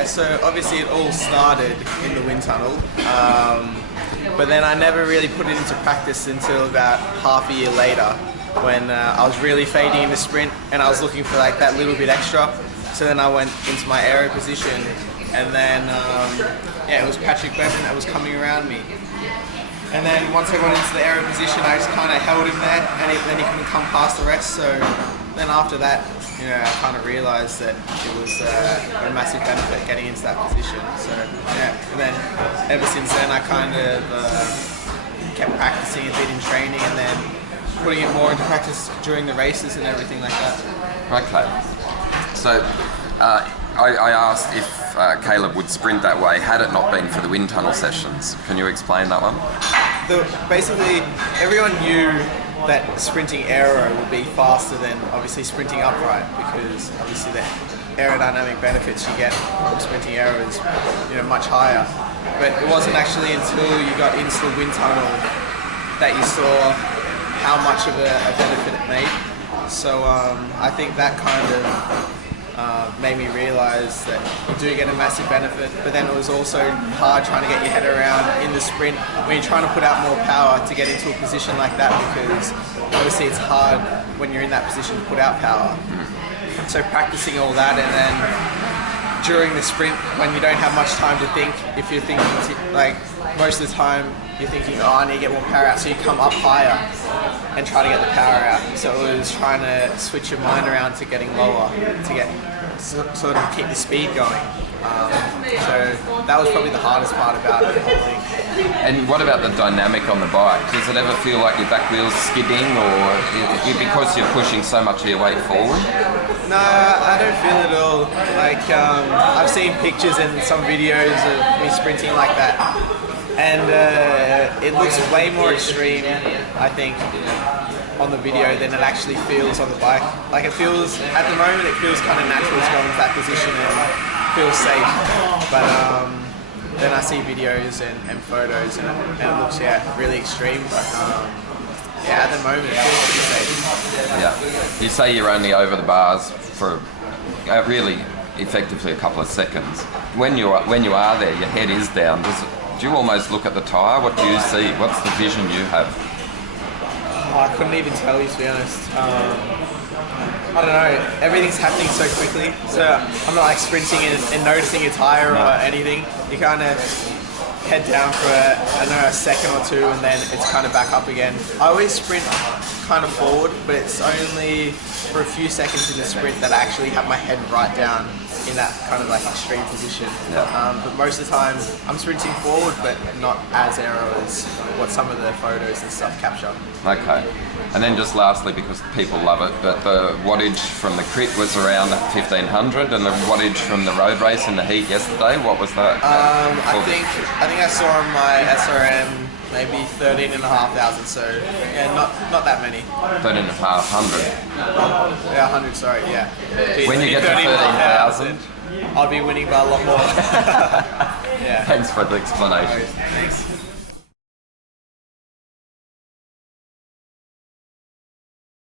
Yeah, so obviously it all started in the wind tunnel, but then I never really put it into practice until about half a year later when I was really fading in the sprint and I was looking for like that little bit extra. So then I went into my aero position and then it was Patrick Bevan that was coming around me. And then once I got into the aero position, I just kind of held him there and then he couldn't come past the rest. So then after that, I kind of realised that it was a massive benefit getting into that position. So yeah, and then ever since then I kind of kept practicing a bit in training and then putting it more into practice during the races and everything like that. Okay. So I asked if Caleb would sprint that way had it not been for the wind tunnel sessions. Can you explain that one? Basically, everyone knew that sprinting aero would be faster than obviously sprinting upright because obviously the aerodynamic benefits you get from sprinting aero is much higher. But it wasn't actually until you got into the wind tunnel that you saw how much of a benefit it made. So I think that kind of made me realise that you do get a massive benefit, but then it was also hard trying to get your head around in the sprint when you're trying to put out more power to get into a position like that, because obviously it's hard when you're in that position to put out power. So practicing all that, and then during the sprint when you don't have much time to think, if you're thinking like most of the time you're thinking, I need to get more power out, so you come up higher and try to get the power out. So it was trying to switch your mind around to getting lower to get sort of keep the speed going. So that was probably the hardest part about it, I think. And what about the dynamic on the bike? Does it ever feel like your back wheel's skidding, or because you're pushing so much of your weight forward? No, I don't feel it at all. Like I've seen pictures and some videos of me sprinting like that, and it looks way more extreme, I think, on the video than it actually feels on the bike. Like it feels, at the moment, it feels kind of natural to go into that position and feels safe. But then I see videos and photos and it looks, really extreme. But at the moment, it feels pretty safe. Yeah. You say you're only over the bars for really effectively a couple of seconds. When you are there, your head is down. Do you almost look at the tyre? What do you see? What's the vision you have? I couldn't even tell you, to be honest. I don't know. Everything's happening so quickly, so I'm not like sprinting and noticing a tyre or anything. You kind of head down for a second or two, and then it's kind of back up again. I always sprint kind of forward, but it's only for a few seconds in the sprint that I actually have my head right down in that kind of like extreme position. Yeah. But most of the time I'm sprinting forward, but not as aero as what some of the photos and stuff capture. Okay. And then just lastly, because people love it, but the wattage from the crit was around 1500, and the wattage from the road race in the heat yesterday, what was that? I think I saw on my SRM maybe 13,500, so yeah, not that many. 13,500. Yeah, 100, sorry, yeah. Jeez, When you get to 13,000, I'll be winning by a lot more. Yeah. Thanks for the explanation. Thanks.